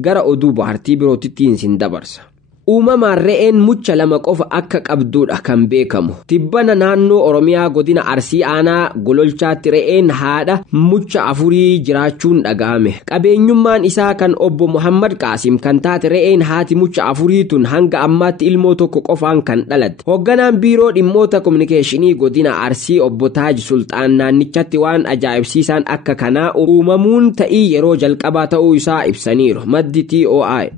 gara oduu bahartii birootitti sin dabarsa. Uumamaan re'een mucha lama qofa akka qabduudha kan beekamu. Tibbana naannoo Oromiyaa godina Arsii aanaa Gololchaatti re'een haadha mucha 4 jiraachuun dhaga'ame. Qabeenyummaan isaa kan obbo Muhammad Qaasim kan taate re'een haati mucha 4 tun hanga ammaatti ilmoo tokko qofaan kan dhalatte. Hoogganaan biiroo dhimmoota kominikeeshinii godina Arsii obbo Taaj Sultaan naannichatti waan ajaa'ibsiisaan akka kanaa uumamuun ta'ii yeroo jalqabaa ta'uu isaa ibsaniiru. Maddi TOI.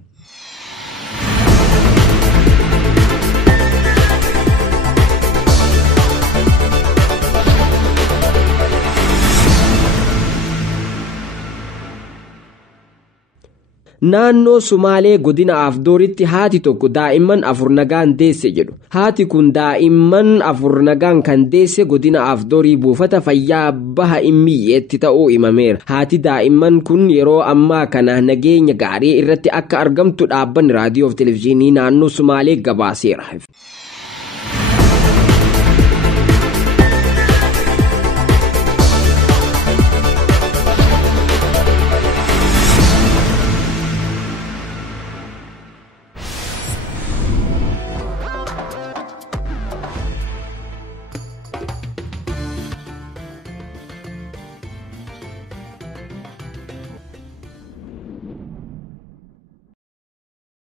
Naannoo Sumaalee godina Afdooritti haati tokko daa'imman 4 nagaan deesse jedhu. Haati kun daa'imman 4 nagaan kan deesse godina Afdoorii buufata fayyaa baha Immiyyeetti ta'uu himameera. Haati daa'imman kun yeroo ammaa kana nageenya gaarii irratti akka argamtu dhaabbanni raadiyoo fi televezyiinii naannoo Sumaalee gabaaseera.